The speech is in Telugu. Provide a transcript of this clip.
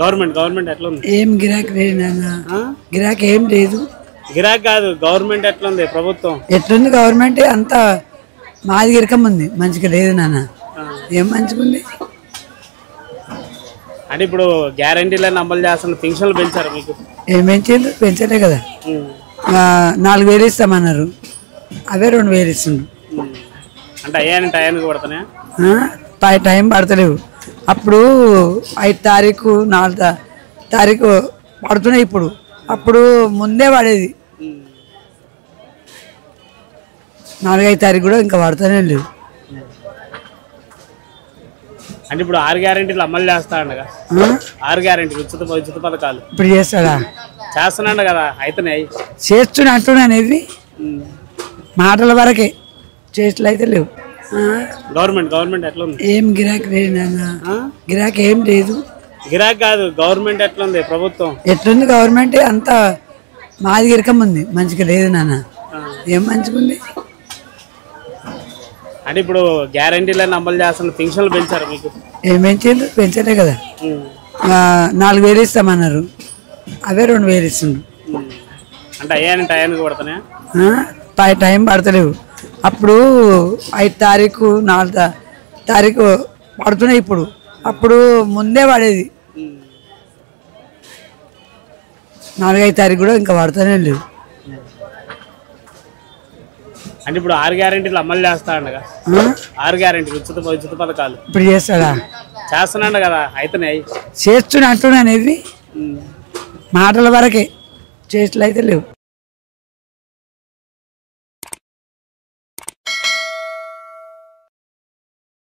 గవర్నమెంట్ ఎట్లా ఉంది? ఏం గిరాకీ లేదు నాన్న, గిరాకీ ఏం లేదు. గిరాకీ కాదు, గవర్నమెంట్ ఎట్లా ఉంది? ప్రభుత్వం ఎట్లుంది? గవర్నమెంట్ అంతా మాది గిరకం ఉంది, మంచిగా లేదు నాన్న. ఏం మంచిగా ఉంది అంటే ఇప్పుడు గ్యారంటీలను అమలు చేస్తున్న పెన్షన్లు పెంచారు మీకు? ఏం పెంచారు? పెంచలే కదా. 4,000 ఇస్తామన్నారు, అవే 2,000 ఇస్తుండ్రు. అంటే అయ్యాని టయానికి పడుతున్నాయా? టైం పడతలేవు. అప్పుడు 5 తారీఖు 4 తారీఖు పడుతున్నాయి ఇప్పుడు, అప్పుడు ముందే పడేది. 4-5 తారీఖు కూడా ఇంకా పడుతూనే లేవు. అంటే ఇప్పుడు 6 గ్యారెంటీలు అమలు చేస్తా ఉండగా, 6 గ్యారెంటీలు ఉచిత పథకాలు ఇప్పుడు చేస్తాడా? చేస్తున్నాడు కదా, అయితేనే చేస్తున్నా అంటున్నాను. ఇవి మాటల వరకే, చేతులు అయితే లేవు. గవర్నమెంట్ ఎట్లా ఉంది? ఏం గిరాకీ లేదు నాన్న, గిరాకీ ఏం లేదు. గిరాకీ కాదు, గవర్నమెంట్ ఎట్లా ఉంది? ప్రభుత్వం ఎట్లుంది? గవర్నమెంట్ అంతా మాది గిరకం ఉంది, మంచిగా లేదు నాన్న. ఏం మంచిగా ఉంది? అంటే ఇప్పుడు గ్యారంటీలను అమలు చేస్తున్న పెన్షన్లు పెంచారు మీకు? ఏం పెంచారు? పెంచలే కదా. 4,000 ఇస్తామన్నారు, అవే 2,000 ఇస్తుండ్రు. అంటే అయ్యాని టయానికి పడుతున్నాయా? టైం పడతలేవు. అప్పుడు 5 తారీఖు 4 తారీఖు పడుతున్నాయి ఇప్పుడు, అప్పుడు ముందే పడేది. 4-5 తారీఖు కూడా ఇంకా పడుతూనే లేవు. అంటే ఇప్పుడు 6 గ్యారెంటీలు అమలు చేస్తా ఉండగా, 6 గ్యారెంటీలు ఉచిత పథకాలు ఇప్పుడు చేస్తాడా? చేస్తున్నాడు కదా, అయితేనే చేస్తున్నా అంటున్నాను. ఇవి మాటల వరకే, చేతులు అయితే లేవు.